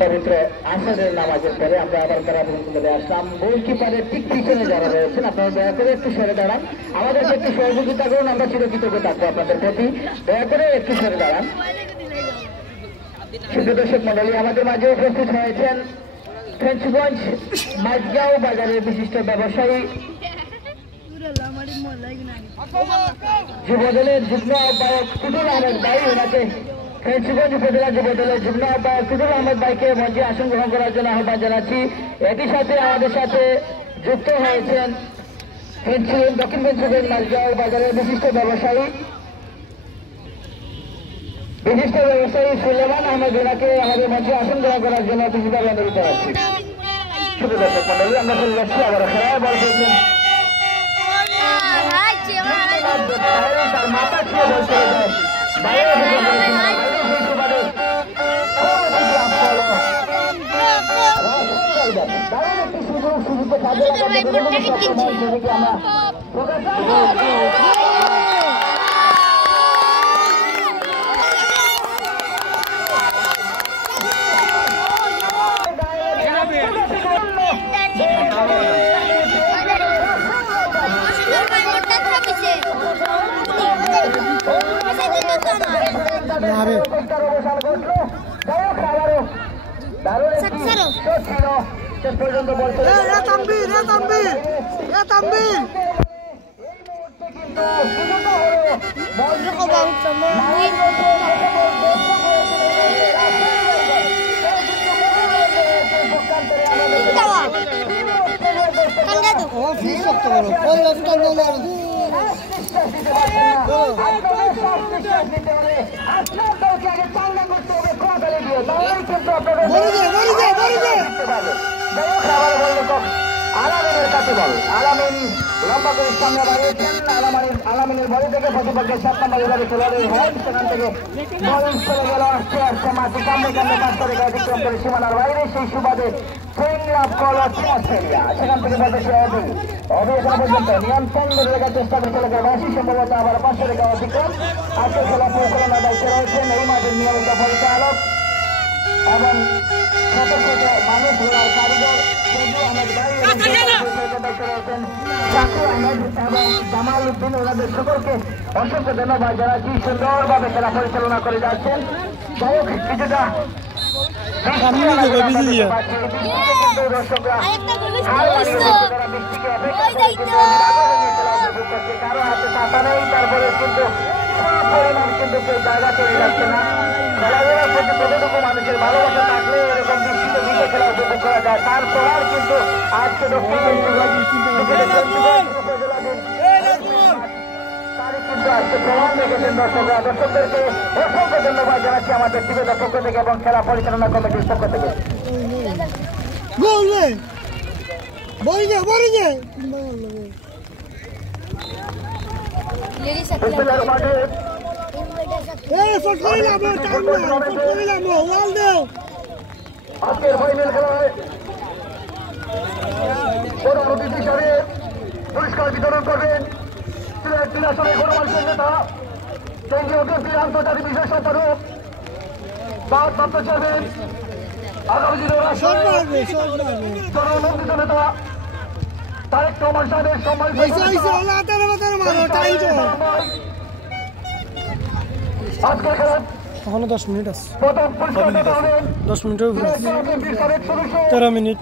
পবিত্র আসরের নামাজের পরে আমরা আবার কারাবুল চলে আসলাম গোলকিপারের ঠিক পিছনে যারা রয়েছেন আপনারা দয়া করে একটু সরে দাঁড়ান আমাদেরকে একটু সহযোগিতা করুন আমরা চিরকৃতজ্ঞ থাকবো আপনাদের প্রতি দয়া করে একটু সরে দাঁড়ান সুপ্রিয় দর্শক মন্ডলী আমাদের মাঝে উপস্থিত হয়েছেন ফেঞ্চগঞ্জ মাঝগাঁও বাজারের বিশিষ্ট ব্যবসায়ী যুবদলের যুগ্ম আহ্বায়ক টুটুল আহমেদ ভাই ওনাকে ফেঞ্চগঞ্জ উপজেলা যুবদলের যুগ্ম আহ্বায়ক টুটুল আহমেদ ভাইকে মঞ্চে আসন গ্রহণ করার জন্য আহ্বান জানাচ্ছি একই সাথে আমাদের সাথে যুক্ত হয়েছেন দক্ষিণ ফেঞ্চগঞ্জ মাঝগাঁও বাজারের বিশিষ্ট ব্যবসায়ী সুলেমান আহমেদ ওনাকে আমাদের মঞ্চে আসন গ্রহণ করার জন্য বিশেষভাবে অনুরোধ জানাচ্ছি শুভ দর্শক মন্ডলী আমরা চলে যাচ্ছি আবার খেলায় বল পেয়েছেন তার মাথা ছিঁড়ে বল চলে যায় দারুণ একটি সুযোগকে কাজে লাগাতে আমরা মারে অবসান ঘটলো যাই হোক আবারও দারুণ একটি শট ছিল শেষ পর্যন্ত বলছে তাম্বির আলামিনের কাছে বল আলামিন লম্বা করে সামনে বাড়িয়েছেন আলামিনের বলে থেকে প্রতিপক্ষের 7 নম্বর এবারে খেলোয়াড়ের হেড সেখান থেকে বল চলে গেল আস্তে আস্তে মাটি কামড়ে কাজ করে অতিক্রম করে সীমানার বাইরে সেই সুবাদে লাভ করল অস্ট্রেলিয়া সেখান থেকে বলতে সে অভিযান পর্যন্ত নিয়ন্ত্রণ ধরে রাখার চেষ্টা করছে এলাকাবাসী সম্ভবত আবার 500 রেখা অতিক্রম আজকে খেলা পরিচালনার দায়িত্বে রয়েছেন এই মাঠের নিয়মিত পরিচালক এবং ছোট ছোট মানুষ ঘোড়ার কারিগর সজু আহমেদ ভাই শাকির আহমেদ এবং জামাল উদ্দিন ওনাদের সকলকে অসংখ্য ধন্যবাদ যারা কি সুন্দরভাবে খেলা পরিচালনা করে যাচ্ছেন যাই হোক কিছুটা দর্শকরা কারো হাতে ছাতা নেই তারপরে কিন্তু পরিমাণ কিন্তু কেউ জায়গা চলে যাচ্ছে না খেলাধুলার প্রতি কতটুকু মানুষের ভালোবাসা থাকলে এরকম বৃষ্টিতে ভিজে খেলা উপভোগ করা যায় তারপর আর কিন্তু আজকে আজকে প্রমাণ রেখেছেন দর্শকরা দর্শকদেরকে অসংখ্য ধন্যবাদ জানাচ্ছি আমাদের টিভির পক্ষ থেকে এবং খেলা পরিচালনা কমিটির পক্ষ থেকে আজকের ফাইনাল খেলায় প্রধান অতিথি হিসাবে পুরস্কার বিতরণ করবেন আসলে গণমানুষের নেতা কেন্দ্রীয় বিএনপির আন্তর্জাতিক বিষয় সম্পাদক ভারপ্রাপ্ত চেয়ারম্যান আগামী দিনের জননন্দিত নেতা তারেক রহমান সাহেবের সম্মানিত আজকের খেলা এখনো 10 মিনিট আছে প্রথম পুরস্কার দিতে হবে 10 মিনিটের উপরে 13 মিনিট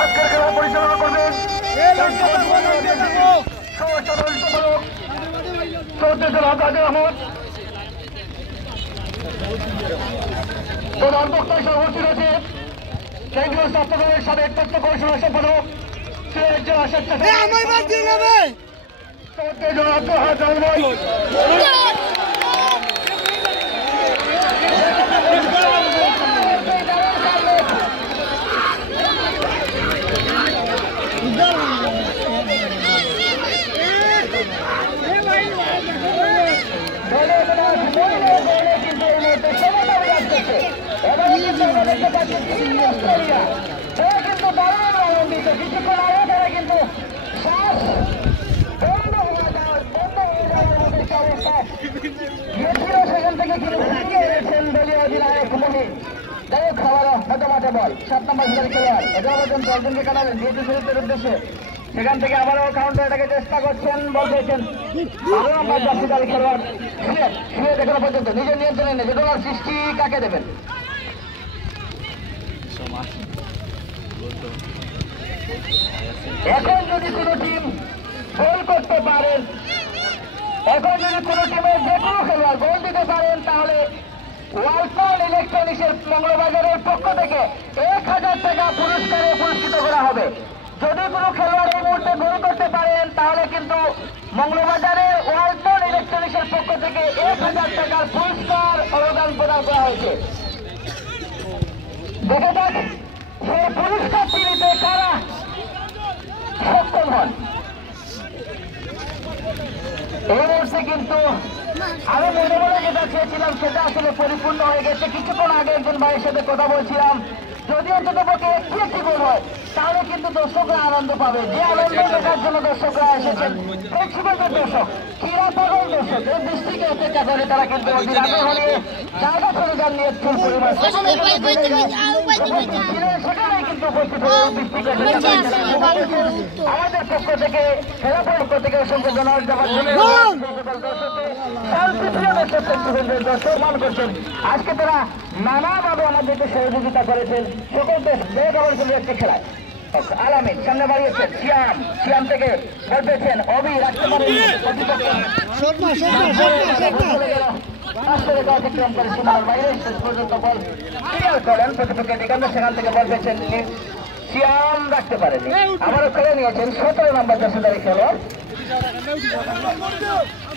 আজকের খেলা পরিচালনা করবেন প্রধান বক্তা হিসেবে উপস্থিত আছে কেন্দ্রীয় স্বাস্থ্য দলের সাবেক তথ্য কমিশনার সম্পাদক সিলেট জেলা সেখান থেকে দলীয় অধিনায়ক খাওয়ার মতামতে বল 7 নম্বর খেলোয়াড় এগারো পর্যন্ত একজনকে কাটালেন যেহেতু শুরুতের উদ্দেশ্যে সেখান থেকে আবারও কাউন্টারটাকে চেষ্টা করছেন বল পেয়েছেন 12 নম্বর জার্সিধারী খেলোয়াড় শুয়ে এখনো পর্যন্ত নিজের নিয়ন্ত্রণে নেই যেটার সৃষ্টি কাকে দেবেন এখন যদি কোনো টিম গোল করতে পারেন এখন যদি কোনো টিমের যে কোনো খেলোয়াড় গোল দিতে পারেন তাহলে ওয়ালটন ইলেকট্রনিক্সের মঙ্গলবাজারের পক্ষ থেকে 1000 টাকা পুরস্কারে পুরস্কৃত করা হবে যদি কোনো খেলোয়াড় এই মুহূর্তে গোল করতে পারেন তাহলে কিন্তু মঙ্গলবাজারের ওয়ালটন ইলেকট্রনিক্সের পক্ষ থেকে 1000 টাকার পুরস্কার অনুদান প্রদান করা হয়েছে দেখা যাক সেই পুরস্কারটি নিতে কারা সক্ষম হন এই মুহূর্তে কিন্তু আমি মনে মনে যেটা চেয়েছিলাম সেটা আসলে পরিপূর্ণ হয়ে গেছে কিছুক্ষণ আগে একজন ভাইয়ের সাথে কথা বলছিলাম যদি অন্তত পক্ষে একটি গোল হয় তাহলে কিন্তু দর্শকরা আনন্দ পাবে। যে আনন্দ দেখার জন্য দর্শকরা এসেছেন, প্রেক্ষাপটের দর্শক, ক্রীড়া পাগল দর্শক, এই দৃষ্টিকে অপেক্ষা করে তারা কিন্তু অতি রাতে হলে জায়গা পরিবার নিয়ে ফুল পরিবার সেখানে কিন্তু উপস্থিত হয়ে দৃষ্টিকে আমাদের পক্ষ থেকে খেলা পক্ষ থেকে অসংখ্য জনগণ দর্শক মান করছেন। আজকে তারা নানাভাবে আমাদেরকে সহযোগিতা করেছেন। সকলকে একটি খেলায় আলামিন সামনে বাড়িয়েছেন, সিয়াম থেকে বল পেয়েছেন, অবি রাখতে পারেন অতিক্রম করে সীমানার বাইরে শেষ পর্যন্ত বল ক্লিয়ার করেন প্রতিপক্ষের দিকে। সেখান থেকে বল পেয়েছেন সিয়াম, রাখতে পারেনি, আবারও খেলে নিয়েছেন 17 নম্বর পেশাদারি খেলোয়াড়,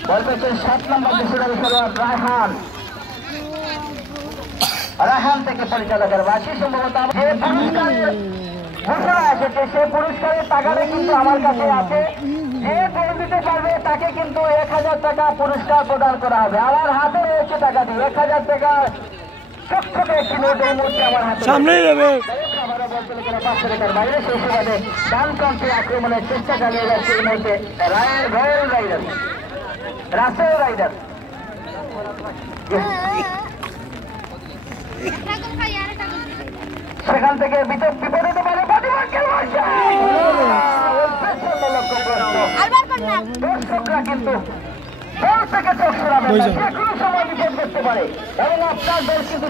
বল পেয়েছেন 7 নম্বর পেশাদারি খেলোয়াড় রায়হান থেকে পরিচালকের বাসী। সম্ভবত যে পুরস্কারের ঘোষণা এসেছে সেই পুরস্কারের টাকাটা কিন্তু আমার কাছে আছে। যে গোল দিতে পারবে তাকে কিন্তু 1000 টাকা পুরস্কার প্রদান করা হবে। আমার হাতে রয়েছে টাকাটি 1000 টাকা ছোট্ট একটি নোট এই মুহূর্তে আমার হাতে সামনেই যাবে। আবারও বল চলে গেল 500 টাকার বাইরে। সেই সুবাদে ডান প্রান্তে আক্রমণের চেষ্টা চালিয়ে যাচ্ছে এই মুহূর্তে রাসেল রাইডার। সেখান থেকে বিপদ হতে পারে দর্শকরা কিন্তু বল থেকে চোখ সরাবে না, যে কোনো সময় বিপদ করতে পারে এবং আপনার দল কিন্তু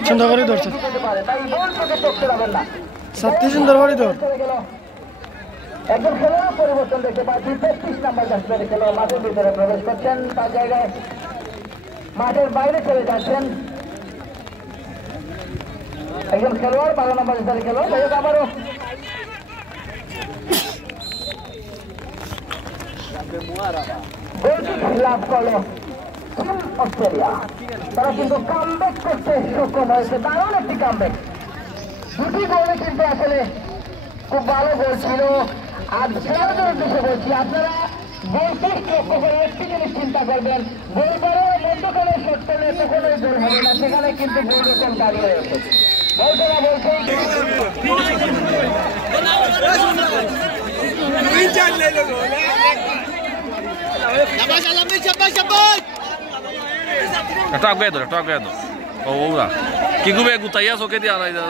তাই বল থেকে চোখ সরাবেন না। একজন খেলোয়াড় পরিবর্তন দেখতে পাচ্ছি, 35 নম্বর জাতীয় খেলোয়াড় মাঠের ভিতরে প্রবেশ করছেন, তার জায়গায় মাঠের বাইরে চলে যাচ্ছেন একজন খেলোয়াড় 12 নম্বর জাতীয় খেলোয়াড়। যাই হোক আবারও লাভ করলো অস্ট্রেলিয়া। তারা কিন্তু কামব্যাক করতে সক্ষম হয়েছে, দারুণ একটি কামব্যাক। দুটি গোলে কিন্তু আসলে খুব ভালো গোল ছিল। আর খেলোয়াড়দের উদ্দেশ্যে বলছি, আপনারা গোল পোস্ট লক্ষ্য করে একটি জিনিস চিন্তা করবেন, গোল করার মধ্যখানে শট করলে কখনোই গোল হবে না, সেখানে কিন্তু গোল রকম দাঁড়িয়ে রয়েছে। বলছেরা বলছে Está vendo. Vamos lá. Que gube gutaya so que dia na ida.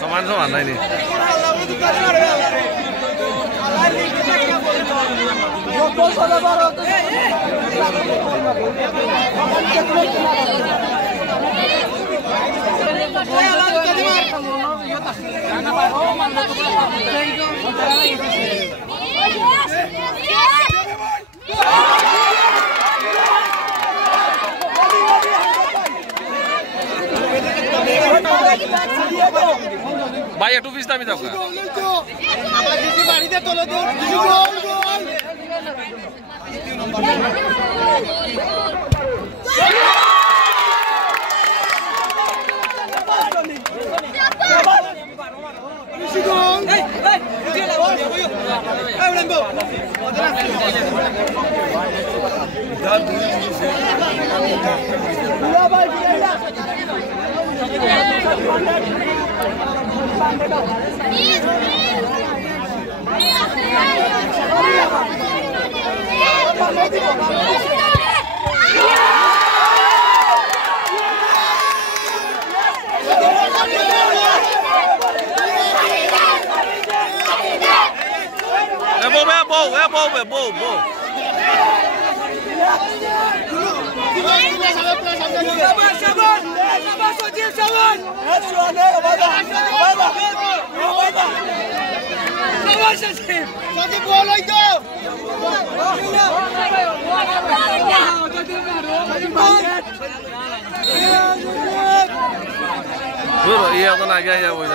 Samaan ini. Vai একটু পিছটা আমি যাবো আমরা কিছু বাড়িতে তোলো দেও গোল গোল É bom. Iya, aku naga ya, boy.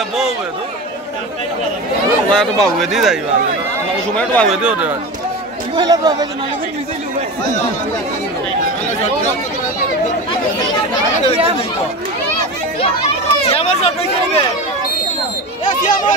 É bom, velho. Vai tu bawa dia dah, iba. Mau cuma tu bawa dia udah. Ibu lah profesional, ibu bisa juga. Siapa shot ke sini? Ya siapa.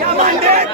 Ya mandek.